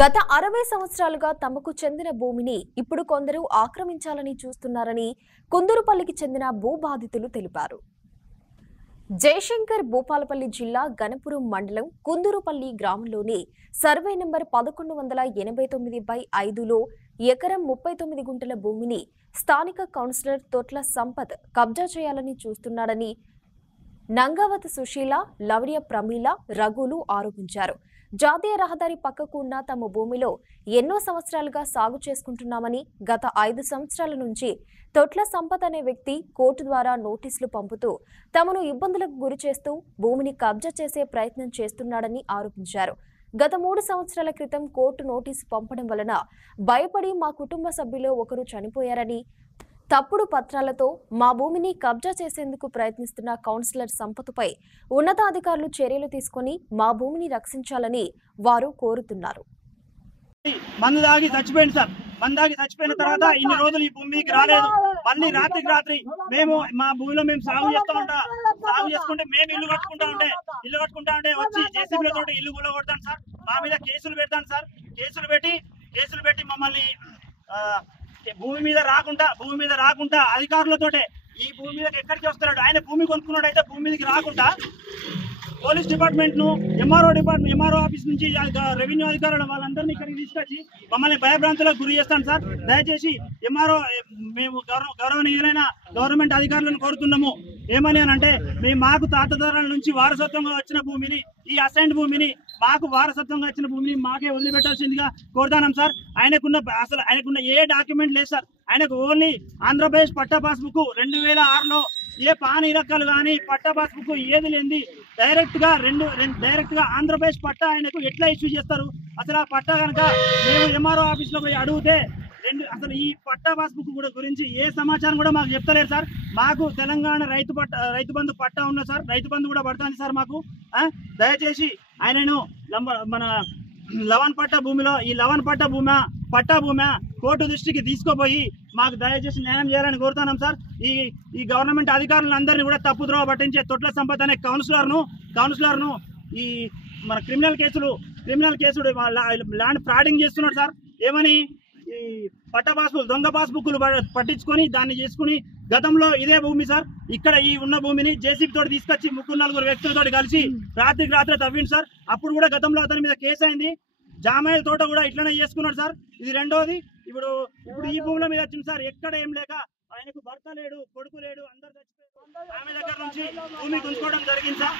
గత 60 సంవత్సరాలుగా తమకు చెందిన భూమిని ఇప్పుడు కొందరు ఆక్రమించాలని చూస్తున్నారని కుందూరుపల్లికి చెందిన భూబాధితులు తెలిపారు. జయశంకర్ భూపాలపల్లి జిల్లా గణపురం మండలం కుందూరుపల్లి గ్రామంలోని సర్వే నంబర్ 1189/5లో ఎకరం 39 గుంటల భూమిని స్థానిక కౌన్సిలర్ తొట్ల సంపత్ కబ్జా చేయాలని చూస్తున్నాడని నంగావత్ సుశీల, లవణ్య ప్రమీల, రఘులు ఆరోపించారు. జాతీయ రహదారి పక్కకు ఉన్న తమ భూమిలో ఎన్నో సంవత్సరాలుగా సాగు చేసుకుంటున్నామని, గత 5 సంవత్సరాల నుంచి తొట్ల సంపత్ అనే వ్యక్తి కోర్టు ద్వారా నోటీసులు పంపుతూ తమను ఇబ్బందులకు గురి చేస్తూ భూమిని కబ్జా చేసే ప్రయత్నం చేస్తున్నాడని ఆరోపించారు. గత 3 సంవత్సరాల క్రితం కోర్టు నోటీసు పంపడం వలన భయపడి మా కుటుంబ సభ్యులు ఒకరు చనిపోయారని, తప్పుడు పత్రాలతో మా భూమిని కబ్జా చేసేందుకు ప్రయత్నిస్తున్న కౌన్సిలర్ సంపత్పై ఉన్నతాధికారులు చర్యలు తీసుకుని మా భూమిని రక్షించాలని వారు కోరుతున్నారు. మందాగి చచ్చిపోయింది సార్. మందాగి చచ్చిపోయిన తర్వాత ఇన్ని రోజులు ఈ భూమికి రాలేదు. మళ్ళీ రాత్రికి రాత్రి మేము మా భూమిలో మేము సాగు చేసుకుంటే మేము ఇల్లు కట్టుకుంటా ఉంటే వచ్చి జేసీబీలతో ఇల్లు కూలగొడతాను సార్. మా మీద కేసులు పెడతాను సార్. కేసులు పెట్టి మమ్మల్ని భూమి మీద రాకుండా అధికారులతోటే ఈ భూమి మీదకి ఎక్కడికి వస్తున్నాడు. ఆయన భూమి కొనుక్కున్నాడు అయితే భూమి మీదకి రాకుండా పోలీస్ డిపార్ట్మెంట్ ను ఎంఆర్ఓ ఆఫీస్ నుంచి రెవెన్యూ అధికారులు వాళ్ళందరినీ ఇక్కడికి తీసుకొచ్చి మమ్మల్ని భయభ్రాంతులకు గురి చేస్తాను సార్. దయచేసి ఎంఆర్ఓ మేము గౌరవనీయులైన గవర్నమెంట్ అధికారులను కోరుతున్నాము. ఏమని అంటే మాకు తాతతరాల నుంచి వారసత్వంగా వచ్చిన భూమిని, ఈ అసైన్డ్ భూమిని, మాకు వారసత్వంగా వచ్చిన భూమిని మాకే వదిలిపెట్టాల్సిందిగా కోరుతాం సార్. ఆయనకున్న ఏ డాక్యుమెంట్ లేదు సార్. ఆయనకు ఓన్లీ ఆంధ్రప్రదేశ్ పట్టా పాస్బుక్ 2006లో ఏ పాన్ ఇరక్కలు కానీ పట్టా పాస్బుక్ ఏది లేని డైరెక్ట్ గా ఆంధ్రప్రదేశ్ పట్టా ఆయనకు ఎట్లా ఇష్యూ చేస్తారు? అసలు ఆ పట్టా కనుక మేము ఎంఆర్ఓ ఆఫీస్ లో పోయి అడిగితే అసలు ఈ పట్టా పాస్బుక్ కూడా గురించి ఏ సమాచారం కూడా మాకు చెప్తలేరు సార్. మాకు తెలంగాణ రైతు బంధు పట్టా ఉన్న సార్, రైతు బంధు కూడా పడుతుంది సార్ మాకు. దయచేసి ఆయనను మన లవన్ పట్టా భూమిలో ఈ లవన్ పట్టా భూమి కోర్టు దృష్టికి తీసుకుపోయి మాకు దయచేసి న్యాయం చేయాలని కోరుతున్నాం సార్. ఈ గవర్నమెంట్ అధికారులందరినీ కూడా తప్పుద్రోవ పట్టించే తొట్ల సంపత్ అనే కౌన్సిలర్ను ఈ మన క్రిమినల్ కేసులు ల్యాండ్ ఫ్రాడింగ్ చేస్తున్నాడు సార్. ఏమని ఈ పట్టా పాస్బుక్ దొంగ పాస్బుక్లు పట్టించుకొని దాన్ని చేసుకుని గతంలో ఇదే భూమి సార్, ఇక్కడ ఈ ఉన్న భూమిని జేసీబీ తోటి తీసుకొచ్చి 3-4 వ్యక్తులతో కలిసి రాత్రికి రాత్రి తవ్వింది సార్. అప్పుడు కూడా గతంలో అతని మీద కేసు అయింది. జామాయిల తోట కూడా ఇట్లనే చేసుకున్నాడు సార్. ఇది రెండోది. ఇప్పుడు ఈ భూముల మీద వచ్చింది సార్. ఎక్కడ ఏం లేక ఆయనకు భర్త లేడు, కొడుకు లేడు, అందరు చచ్చిపోయారు. ఆమె దగ్గర నుంచి భూమి గుంజుకోవడం జరిగింది సార్.